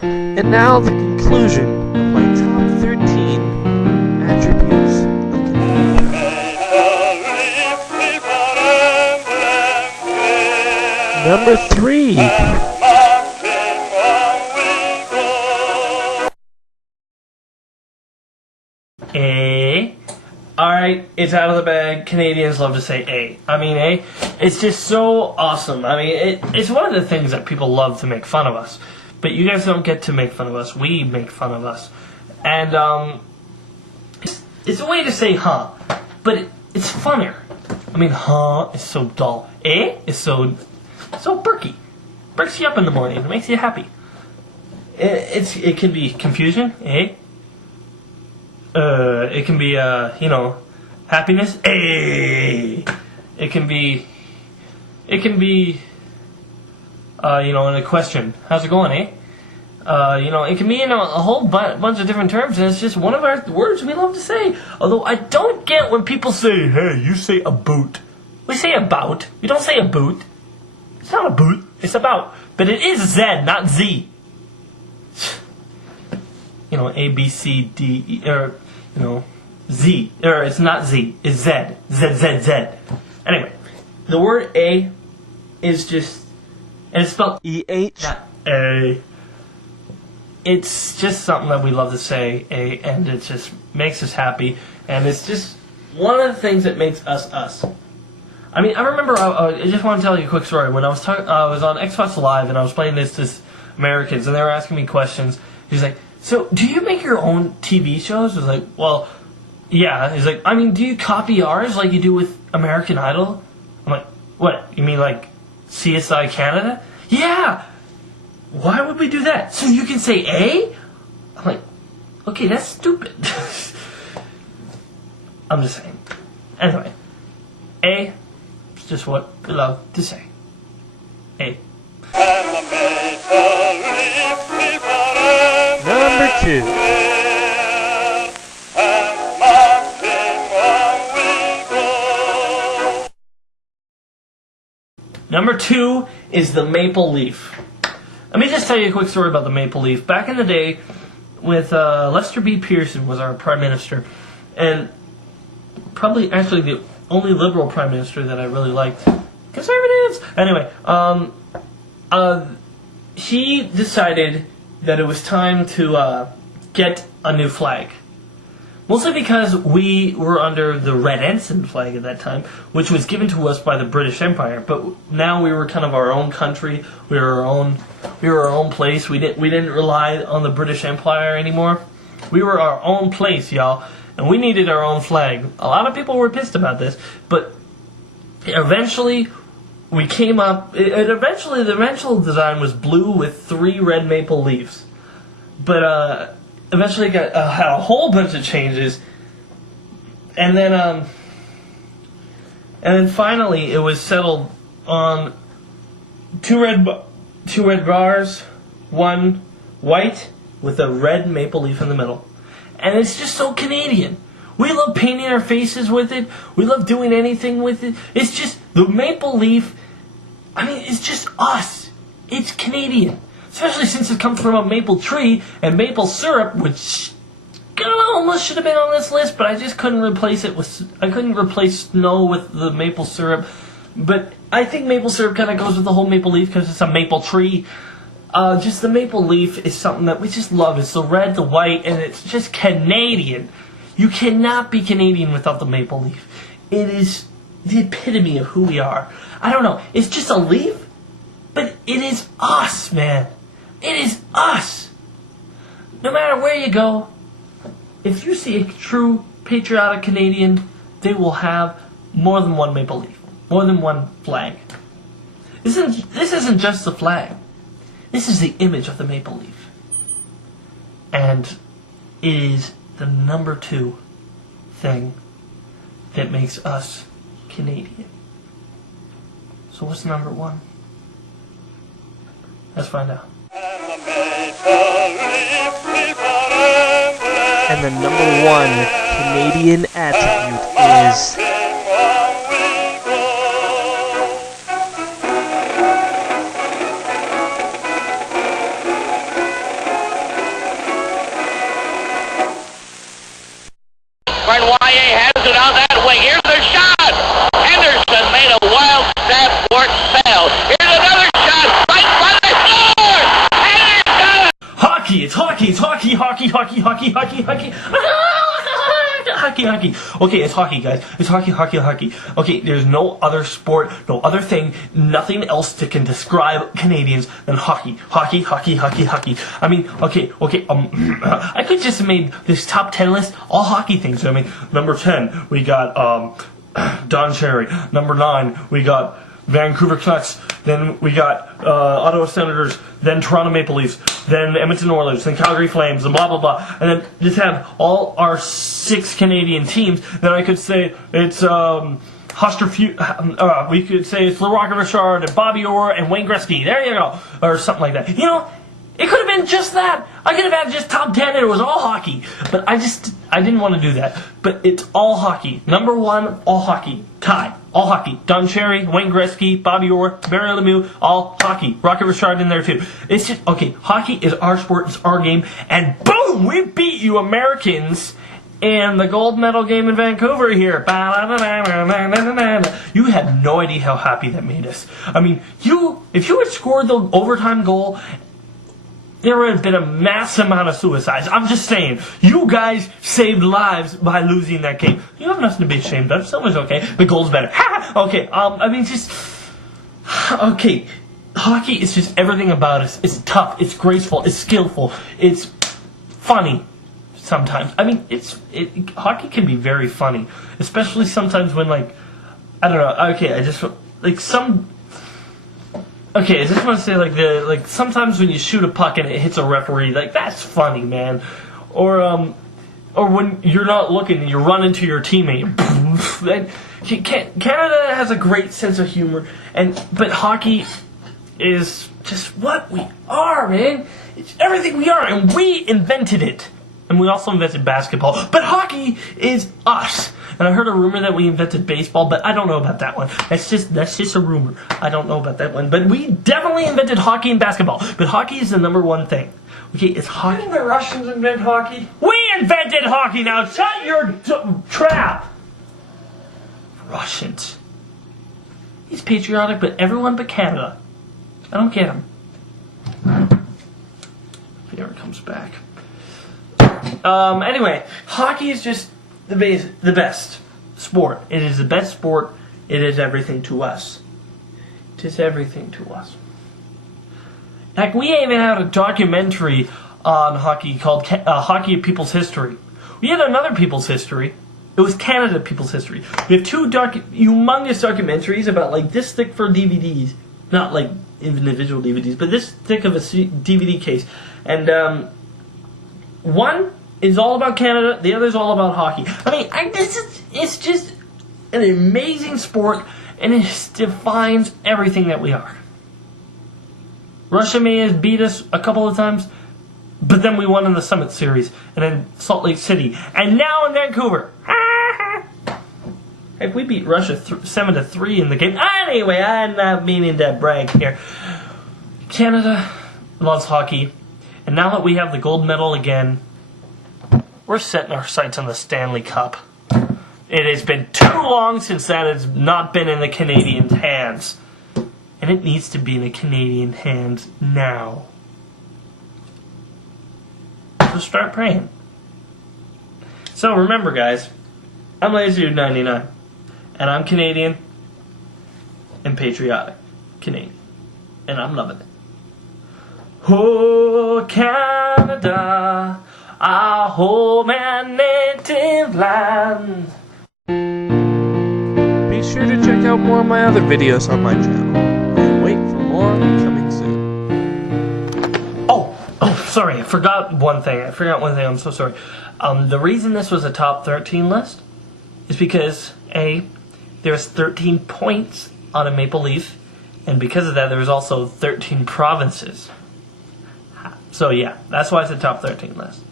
And now the conclusion of my top 13 attributes of Canadian. Number 3. A. Alright, it's out of the bag. Canadians love to say A. I mean, A. It's just so awesome. I mean, it's one of the things that people love to make fun of us. But you guys don't get to make fun of us. We make fun of us. And, it's a way to say huh. But it's funnier. I mean, huh is so dull. A is so perky. Perks you up in the morning. It makes you happy. It can be confusion. A. It can be, happiness. It can be, in a question. How's it going, eh? It can be in a whole bunch of different terms, and it's just one of our words we love to say. Although I don't get when people say, hey, you say a boot. We say about. We don't say a boot. It's not a boot. It's about. But it is Z, not Z. A, B, C, D, E, Z. Or it's not Z. It's Z. Z, Z, Z. Anyway, the word A is just, and it's spelled E-H. not A. It's just something that we love to say, A, and it just makes us happy, and it's just one of the things that makes us us. I mean, I remember, I just want to tell you a quick story. When I was on Xbox Live, and I was playing this Americans, and they were asking me questions. He's like, so, do you make your own TV shows? I was like, well, yeah. He's like, I mean, do you copy ours like you do with American Idol? I'm like, what? You mean like CSI Canada? Yeah! Why would we do that? So you can say A? I'm like, okay, that's stupid. I'm just saying. Anyway, A is just what we love to say. A. Number 2. Number 2 is the maple leaf. Let me just tell you a quick story about the maple leaf. Back in the day, with Lester B. Pearson was our prime minister, and probably actually the only liberal prime minister that I really liked. Conservatives! Anyway, he decided that it was time to get a new flag. Mostly because we were under the Red Ensign flag at that time, which was given to us by the British Empire. But now we were kind of our own country. We were our own place. We didn't rely on the British Empire anymore. We were our own place, y'all, and we needed our own flag. A lot of people were pissed about this, but eventually we came up. Eventually, the eventual design was blue with 3 red maple leaves, but eventually it got had a whole bunch of changes, and then finally it was settled on 2 red bars, 1 white with a red maple leaf in the middle, and it's just so Canadian. We love painting our faces with it. We love doing anything with it. It's just the maple leaf. I mean, it's just us. It's Canadian. Especially since it comes from a maple tree and maple syrup, which almost should have been on this list, but I just couldn't replace it with. I couldn't replace snow with the maple syrup. But I think maple syrup kind of goes with the whole maple leaf because it's a maple tree. Just the maple leaf is something that we just love. It's the red, the white, and it's just Canadian. You cannot be Canadian without the maple leaf. It is the epitome of who we are. I don't know. It's just a leaf, but it is us, man. It is us. No matter where you go, if you see a true patriotic Canadian, they will have more than 1 maple leaf, more than 1 flag. This isn't just the flag. This is the image of the maple leaf. And it is the number 2 thing that makes us Canadian. So what's number 1? Let's find out. And the number 1 Canadian attribute is hockey. It's hockey. It's hockey. Hockey. Hockey. Hockey. Hockey. Hockey. Hockey, hockey. Okay, it's hockey, guys. It's hockey, hockey, hockey. Okay, there's no other sport, no other thing, nothing else that can describe Canadians than hockey. Hockey, hockey, hockey, hockey. I mean, okay. I could just have made this top 10 list all hockey things. I mean, number 10, we got Don Cherry. Number 9, we got Vancouver Canucks. Then we got Ottawa Senators. Then Toronto Maple Leafs. Then Edmonton Oilers. Then Calgary Flames. And blah, blah, blah. And then just have all our 6 Canadian teams. Then I could say it's we could say it's LaRocque Richard and Bobby Orr and Wayne Gretzky. There you go. Or something like that. You know, it could have been just that. I could have had just top 10 and it was all hockey. But I didn't want to do that. But it's all hockey. Number 1, all hockey. Tie. All hockey. Don Cherry, Wayne Gretzky, Bobby Orr, Barry Lemieux, all hockey. Rocket Richard in there too. It's just, okay, hockey is our sport, it's our game, and boom, we beat you Americans in the gold medal game in Vancouver here. You had no idea how happy that made us. I mean, if you had scored the overtime goal, there would have been a mass amount of suicides. I'm just saying, you guys saved lives by losing that game. You have nothing to be ashamed of. So much okay. The goal's better. Okay. I mean, just okay. Hockey is just everything about us. It's tough. It's graceful. It's skillful. It's funny. Sometimes. I mean, hockey can be very funny, especially sometimes when I don't know. Okay, I just Okay, I just want to say, sometimes when you shoot a puck and it hits a referee, that's funny, man. Or when you're not looking and you run into your teammate. Canada has a great sense of humor, but hockey is just what we are, man. It's everything we are, and we invented it. And we also invented basketball, but hockey is us. And I heard a rumor that we invented baseball, but I don't know about that one. That's just a rumor. I don't know about that one. But we definitely invented hockey and basketball. But hockey is the number 1 thing. Okay, it's hockey. Didn't the Russians invent hockey? We invented hockey! Now shut your trap! Russians. He's patriotic, but everyone but Canada. I don't get him. Here it comes back. Anyway, hockey is just the best sport. It is the best sport. It is everything to us. It is everything to us. Heck, we even had a documentary on hockey called Hockey of People's History. We had another People's History. It was Canada People's History. We have 2 humongous documentaries about this thick for DVDs. Not individual DVDs, but this thick of a DVD case. And one is all about Canada, the other is all about hockey. I mean, it's just an amazing sport, and it defines everything that we are. Russia may have beat us a couple of times, but then we won in the Summit Series, and then Salt Lake City, and now in Vancouver. Heck, we beat Russia 7-3 in the game. Anyway, I'm not meaning to brag here. Canada loves hockey, and now that we have the gold medal again, we're setting our sights on the Stanley Cup. It has been too long since that has not been in the Canadians' hands. And it needs to be in the Canadian hands now. So start praying. So remember, guys, I'm LazyDude99, and I'm Canadian and patriotic Canadian. And I'm loving it. Oh, Canada, our home and native land. Be sure to check out more of my other videos on my channel. And wait for more coming soon. Oh, sorry, I forgot one thing. I'm so sorry. The reason this was a top 13 list is because, A, there's 13 points on a Maple Leaf, and because of that, there's also 13 provinces. So yeah, that's why it's a top 13 list.